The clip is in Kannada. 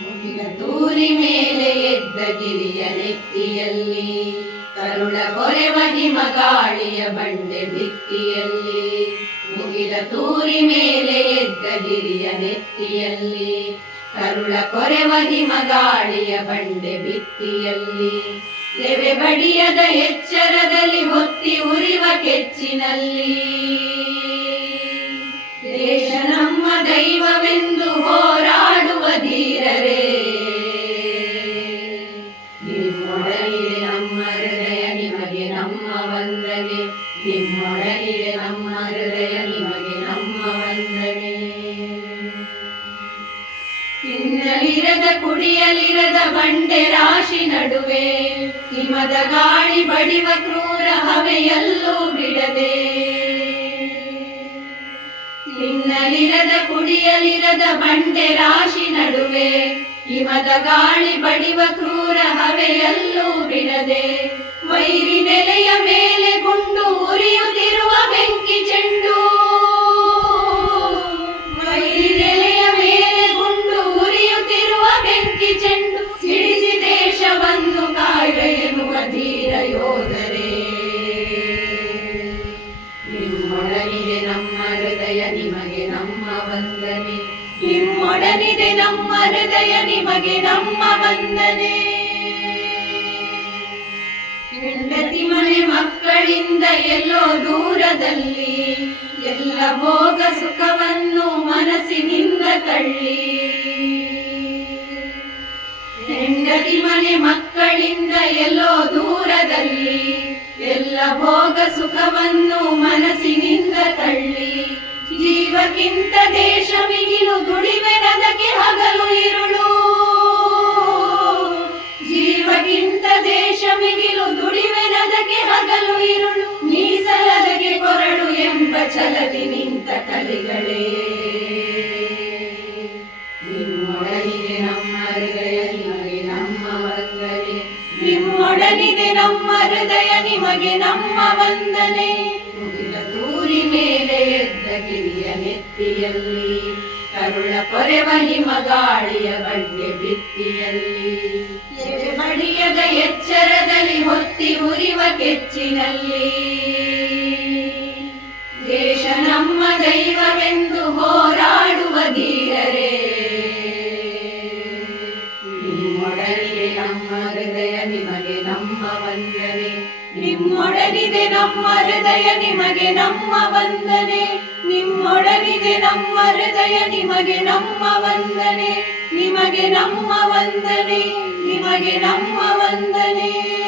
ಮುಗಿಲ ತೂರಿ ಮೇಲೆ ಎದ್ದ ಗಿರಿಯ ನೆತ್ತಿಯಲ್ಲಿ ಕರುಣ ಕೊರೆ ಮಹಿಮ ಗಾಳಿಯ ಬಂಡೆ ಭಿತ್ತಿಯಲ್ಲಿ. ಮುಗಿದ ತೂರಿ ಮೇಲೆ ಎದ್ದ ಗಿರಿಯ ನೆತ್ತಿಯಲ್ಲಿ, ಕರುಳ ಕೊರೆ ಮಹಿಮ ಗಾಳಿಯ ಬಂಡೆ ಭಿತ್ತಿಯಲ್ಲಿ. ಎವೆ ಬಡಿಯದ ಎಚ್ಚರದಲ್ಲಿ ಹೊತ್ತಿ ಉರಿವ ಕೆಚ್ಚಿನಲ್ಲಿ. ದೇಶ ನಮ್ಮ ದೈವವೆಂದು ಹೋರಾಡುವ ವಂದನೆ ನಿಮ್ಮೊಡನೆ ನಮ್ಮ ಹೃದಯ ನಿಮಗೆ ನಮ್ಮ ವಂದನೆ ತಿನ್ನಲಿರದ ಕುಡಿಯಲಿರದ ಬಂಡೆ ರಾಶಿ ನಡುವೆ, ಹಿಮದ ಗಾಳಿ ಬಡಿವ ಕ್ರೂರ ಹವೆಯಲ್ಲೂ ಬಿಡದೆ. ತಿನ್ನಲಿರದ ಕುಡಿಯಲಿರದ ಬಂಡೆ ರಾಶಿ ನಡುವೆ, ಹಿಮದ ಗಾಳಿ ಬಡಿವ ಕ್ರೂರ ಹವೆಯಲ್ಲೂ ಬಿಡದೆ. ವೈರಿ ನೆಲೆಯ ಮೇಲೆ ಗುಂಡು ಉರಿಯುತ್ತಿರುವ ಬೆಂಕಿ ಚೆಂಡು. ವೈರಿ ನೆಲೆಯ ಮೇಲೆ ಗುಂಡು ಉರಿಯುತ್ತಿರುವ ಬೆಂಕಿ ಚೆಂಡು. ಸಿಡಿಸಿ ದೇಶವನ್ನು ಕಾಯ್ದ ಎನ್ನುವ ಧೀರ ಯೋಧರೇ. ನಿಮ್ಮೊಡನಿದೆ ನಮ್ಮ ಹೃದಯ, ನಿಮಗೆ ನಮ್ಮ ವಂದನೆ. ನಿಮ್ಮೊಡನಿದೆ ನಮ್ಮ ಹೃದಯ, ನಿಮಗೆ ನಮ್ಮ ವಂದನೆ. ಮಕ್ಕಳಿಂದ ಎಲ್ಲೋ ದೂರದಲ್ಲಿ, ಎಲ್ಲ ಭೋಗ ಸುಖವನ್ನು ಮನಸ್ಸಿನಿಂದ ತಳ್ಳಿ. ಹೆಂಡತಿ ಮನೆ ಮಕ್ಕಳಿಂದ ಎಲ್ಲೋ ದೂರದಲ್ಲಿ, ಎಲ್ಲ ಭೋಗ ಸುಖವನ್ನು ಮನಸ್ಸಿನಿಂದ ತಳ್ಳಿ. ಜೀವಕ್ಕಿಂತ ದೇಶ ಮಿಗಿಲು ದುಡಿಮೆನದಕ್ಕೆ ಹಗಲು ಇರುಳು. ಜೀವಕ್ಕಿಂತ ದೇಶ ಮಿಗಿಲು ದುಡಿಮೆನದಕ್ಕೆ ಹಗಲು ಇರುಳು ಮೀಸಲದಗೆ ಕೊರಳು ಎಂಬ ಛಲದಿ ನಿಂತ ಕಲಿಗಳೇ. ನಿಮ್ಮೊಡನಿದೆ ನಮ್ಮ ಹೃದಯ, ನಿಮಗೆ ನಮ್ಮ ವಂದನೆ. ನಿಮ್ಮೊಡನಿದೆ ನಮ್ಮ ಹೃದಯ, ನಿಮಗೆ ನಮ್ಮ ವಂದನೆ. ತೂರಿ ಮೇಲೆ ಎದ್ದ ಕಿರಿಯ ನೆತ್ತಿಯಲ್ಲಿ, ಕರುಳ ಕೊರೆವ ಹಿಮಗಾಳಿಯ ಬಂಡೆ ಭಿತ್ತಿಯಲ್ಲಿ ಎಚ್ಚರದಲ್ಲಿ ಬಡಿಯದ ಎಚ್ಚರದಲ್ಲಿ ಉರಿವ ಕೆಚ್ಚಿನಲ್ಲಿ. ದೇಶ ನಮ್ಮ ದೈವವೆಂದು ಹೋರಾಡುವ ಧೀರರೇ. ನಿಮ್ಮೊಡನಿದೆ ನಮ್ಮ ಹೃದಯ, ನಿಮಗೆ ನಮ್ಮ ವಂದನೆ. ನಿಮ್ಮೊಡನಿದೆ ನಮ್ಮ ಹೃದಯ, ನಿಮಗೆ ನಮ್ಮ ವಂದನೆ. ನಿಮ್ಮೊಡನಿದೆ ನಮ್ಮ ಹೃದಯ, ನಿಮಗೆ ನಮ್ಮ ವಂದನೆ. ನಿಮಗೆ ನಮ್ಮ ವಂದನೆ, ನಿಮಗೆ ನಮ್ಮ ವಂದನೆ.